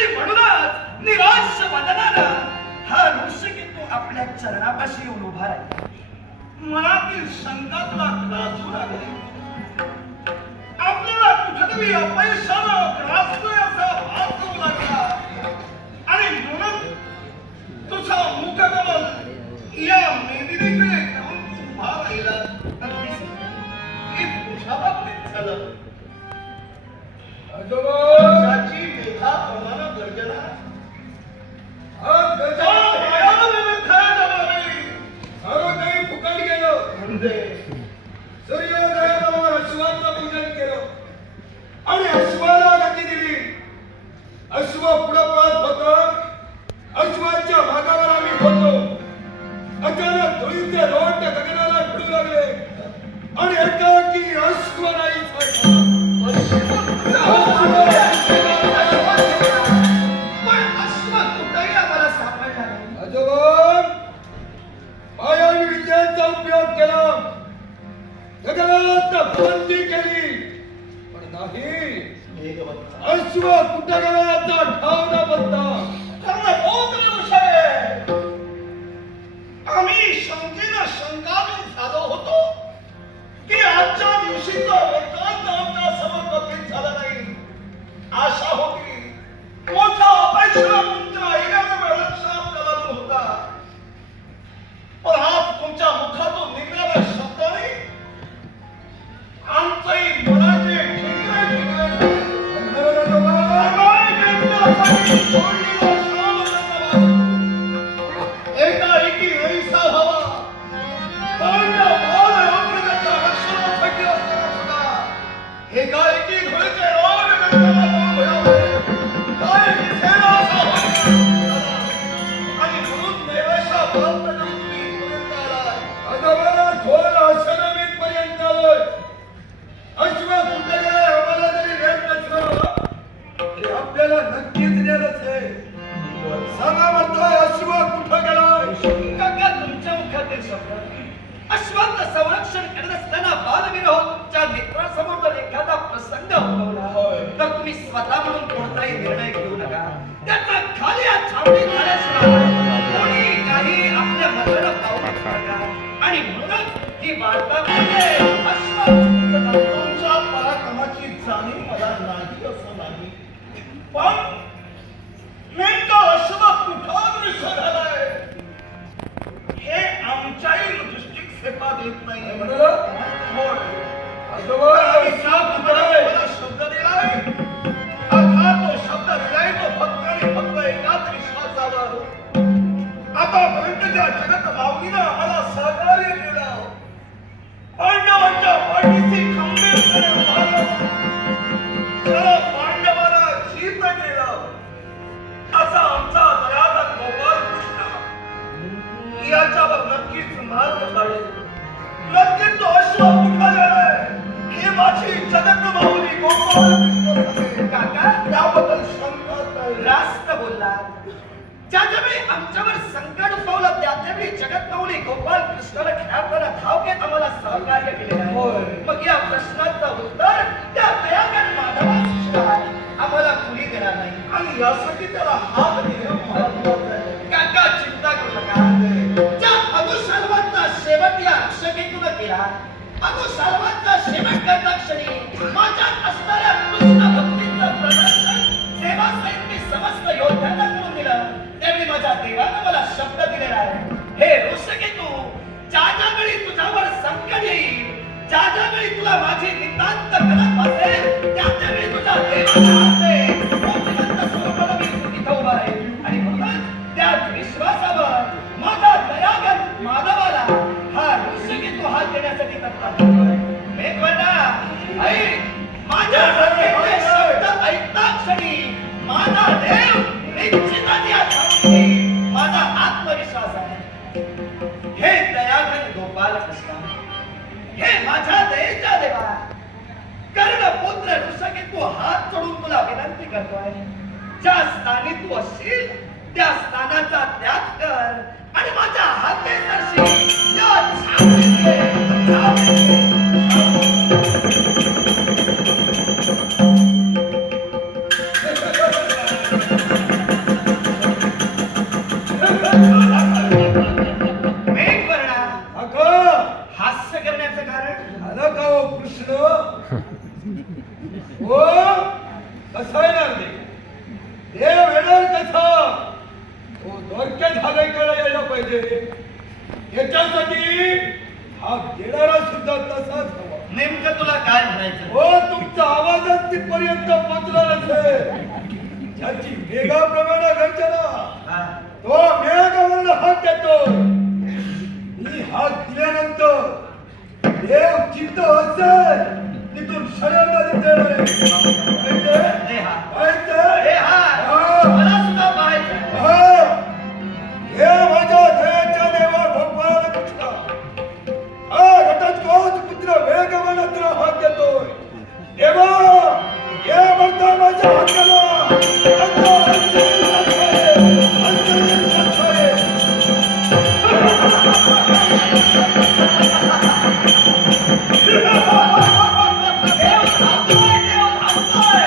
आणि म्हणूनच निराश वदनानं हा ऋषिकेतू आपल्या चरणापाशी येऊन उभा राहिला. मनातील शंका तुला ग्रासू लागली. आपल्याला कुठेतरी अपयशानं ग्रासतोय असा भास होऊ लागला. आणि म्हणून तुझा मुखकमल या मेदिनीकडे घेऊन उभा राहिला. हे तुझ्या बाबतीत झालं. त्याची मेधा प्रमाण केला. गगनात बंदी केली. पण नाही. अश्व कुठं गेला ठाव न बनता? प्रसंग उद्भवला तर तुम्ही स्वतः म्हणून कोणताही निर्णय घेऊ नका. त्याचा खाली हात झाल्याशिवाय कोणी काही आपल्या मनाला पाहू नका. आणि म्हणूनच ही वार्ता म्हणजे मार्ग तो अश्व ही माझी जगत काका त्याबद्दल रास्त बोलला ज्या आमच्यावर संकट उद्भवलं त्या जगत जगतमाऊली गोपाल कृष्णाला खेळाताना धाव घेत आम्हाला सहकार्य केलेलं आहे मग या प्रश्नाचं उत्तर त्या दयागण माधवाशिवाय आम्हाला कुणी देणार नाही आणि यासाठी त्याला हात देणं शेवट या अक्षकेतून केला कर्णपुत्र ऋषके तू हात चढून तुला विनंती करतोय. ज्या स्थानी तू असशील त्या स्थानाचा त्याग कर आणि माझ्या हाते धरशील तिथून शरण देणार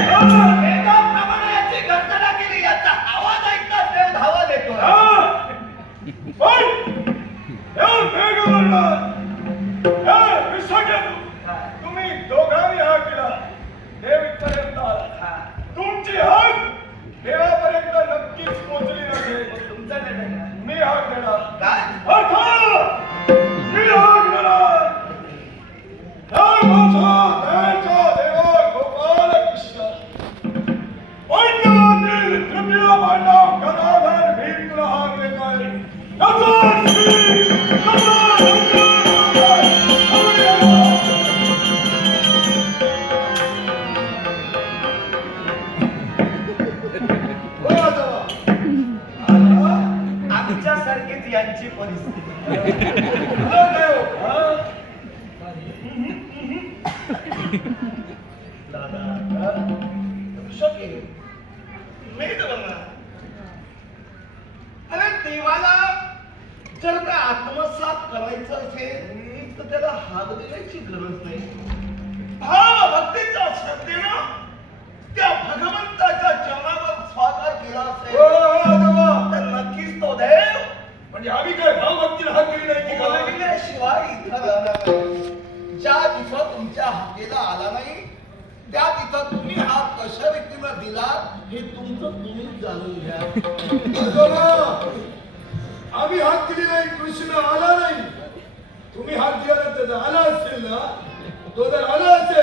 Oh, भक्तीचा विषय तर त्याला हात देण्याची गरज नाही. भाव भक्तीचा श्रद्धेनं त्या भगवंताच्या चरणावर स्वाकार केला असेल. हो, हो, हो, तर नक्कीच तो देव म्हणजे आम्ही काय भाव भक्तीला हात दिली नाही बोलविल्याशिवाय इथं राहणार नाही. ज्या तिथं तुमच्या हाकेला आला नाही त्या तिथं तुम्ही हा कशा व्यक्तीला दिला हे तुमचं तुम्ही जाणून घ्या. आम्ही हात दिली नाही कृष्ण आला नाही. তুমি হাত দিয়ে দেখতে আনা আসছিল তোদের আনা আছে।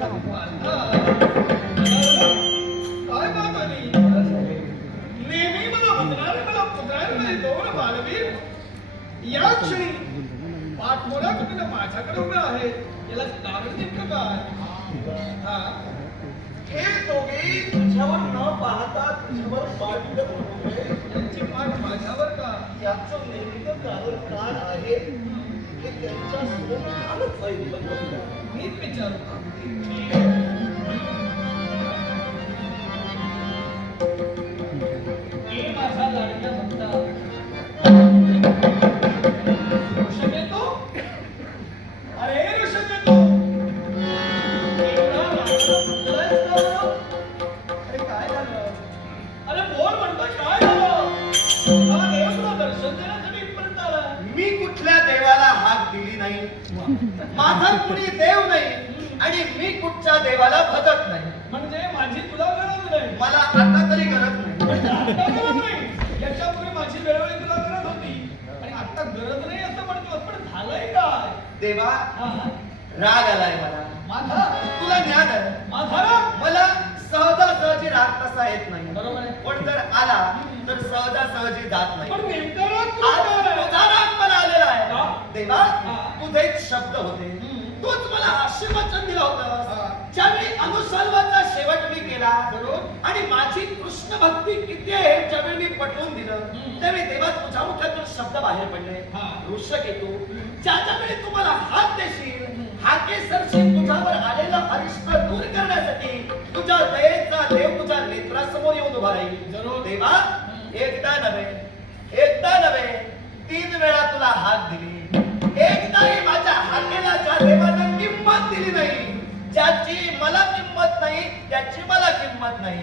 या क्षणी पाठमोऱ्या कुठे माझ्याकडे उभे आहे याला कारण नेमकं काय हा हे दोघे तुझ्यावर न पाहता तुझ्यावर पाठ करत पाठ माझ्यावर का याचं नेमकं कारण काय आहे I look like a meat picture. आणि मी कुठच्या देवाला भजत नाही. म्हणजे माझी तुला गरज नाही. मला आता तरी गरज नाही. आता गरज नाही. याच्यापूर्वी माझी वेळोवेळी तुला गरज होती. आणि आता गरज नाही असं म्हणतो पण झालंय काय? देवा राग आलाय मला. माझा? तुला ज्ञान आहे. माझा? मला सहजासहजी राग तसा येत नाही. बरोबर आहे. पण जर आला तर सहजासहजी जात नाही. पण नेमका राग? तुझा राग मला आलेला? आहे. देवा हा. तुझेच शब्द होते. तूच मला आशीर्वचन दिलं. होतं ज्यावेळी अनुसर्वाचा शेवट मी केला बरोबर. आणि माझी कृष्ण भक्ती किती आहे ज्यावेळी मी पटवून दिलं. त्यावेळी देवा तुझ्या मुखातून शब्द बाहेर पडले. ऋषक येतो ज्याच्या वेळी तू मला हात देशील हाके सरशील तुझ्यावर आलेला अरिष्ट दूर करण्यासाठी तुझ्या दयेचा देव तुझ्या नेत्रासमोर येऊन उभा राहील जरूर. देवा एकदा नव्हे एकदा नव्हे तीन वेळा तुला हात दिली एकदाही माझ्या हाकेला ज्या देवानं किंमत दिली नाही ज्याची मला किंमत नाही त्याची मला किंमत नाही?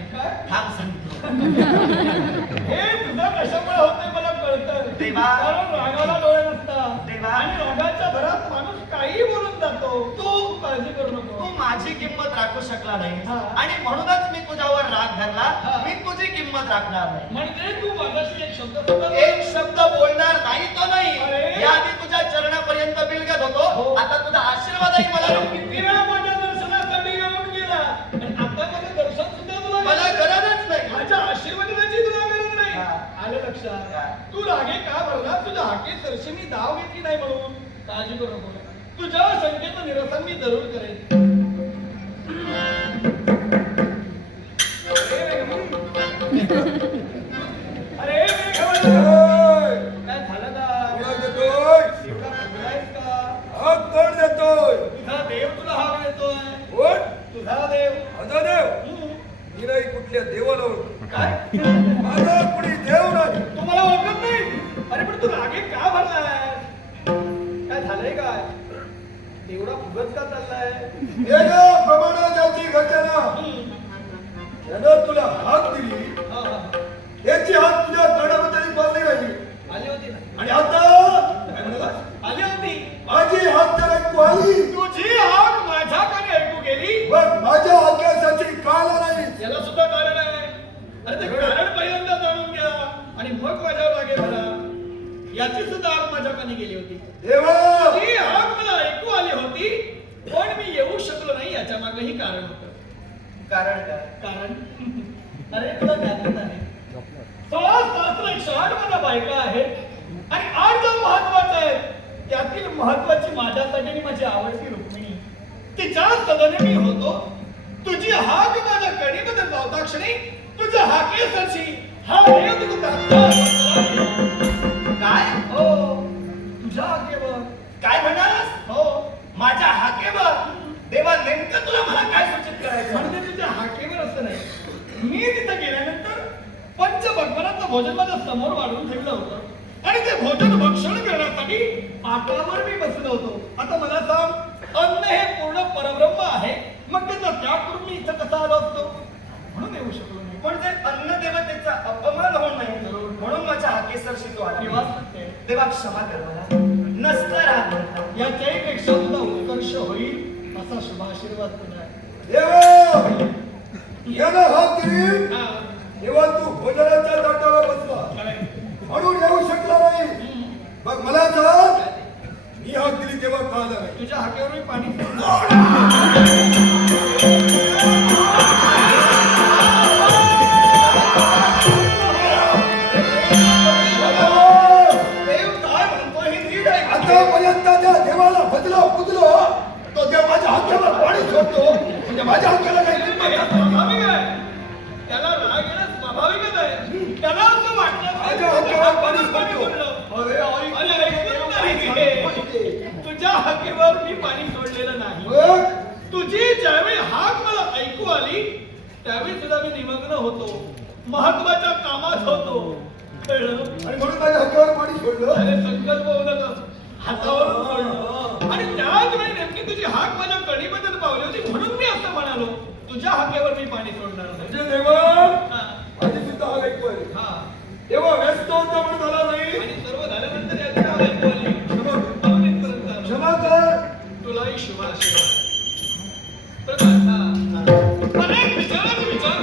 थांब सांगतो हे तुझं कशामुळे होतंय मला कळतं देवा. कारण रागाला डोळे नसतात देवा. आणि रागाच्या भरात माणूस काही बोलून जातो तू काळजी करू तू नको माझी किंमत राखू शकला नाही हा. आणि म्हणूनच मी तुझ्यावर राग धरला हा. मी तुझी किंमत राखणार नाही म्हणजे तू माझ्याशी एक शब्द सुद्धा एक शब्द बोलणार नाही तो नाही. याआधी तुझ्या चरणापर्यंत बिलगत होतो हो. आता तुझा आशीर्वादही मला नको. किती वेळा माझ्या दर्शनासाठी येऊन गेला आणि आता माझं दर्शन सुद्धा तुला मला घ्यायचं. गरजच नाही माझ्या आशीर्वादाची तुला गरज नाही हा. आलं हा. लक्षात तू रागे का भरला तुझ्या हाके सरशी मी धाव घेतली नाही म्हणून काळजी करू नको तुझ्या शंकेचं निरसन मी जरूर करेन. सदने मी होतो तुझी हाक माझ्या कडीबद्दल लावता क्षणी तुझ्या हाके सरशी हा। देव तुझं काय हो तुझ्या हाकेवर काय म्हणालास? हो। माझ्या हाकेवर देवा नेमकं तुला मला काय सूचित करायचं? म्हणजे तुझ्या हाकेवर असं नाही. मी तिथं गेल्यानंतर पंच भगवानाचं भोजन माझ्यासमोर वाढवून ठेवलं होतं. आणि ते भोजन भक्षण करण्यासाठी पाटावर मी बसलो होतो. आता मला सांग अन्न हे मग त्याचा त्याग करून मी इथं कसा आलो असतो? म्हणून येऊ शकलो नाही. पण ते अन्न देवतेचा अपमान होऊ नये म्हणून केसरशी तू आला. देवा क्षमा कर मला. नसतं राहत. याच्याही पेक्षा तुझा उत्कर्ष होईल असा शुभ आशीर्वाद तुझा तेव्हा तू भोजनाच्या ताटावर बसला. म्हणून येऊ शकला नाही. मग मला सांग. मी हात दिली तेव्हा का आला नाही. तुझ्या हाकेवर मी पाणी सुद्धा मी निमग्न होतो. महत्त्वाच्या कामात होतो. कळलं? आणि म्हणून माझ्या हातावर पाणी सोडलं. अरे संकल्प होऊ नका हातावर सोडलं. आणि त्याच वेळी नेमकी तुझी हाक माझ्या कणीबद्दल पावली होती म्हणून मी असं म्हणालो. तुझ्या हाकेवर मी पाणी सोडणार म्हणजे देवा. माझी सुद्धा हा. तेव्हा व्यस्त होता म्हणून झाला नाही. आणि सर्व झाल्यानंतर याची. क्षमा. कर. तुलाही शुभ आशीर्वाद. प्रकाश, हा. Yeah, let me talk.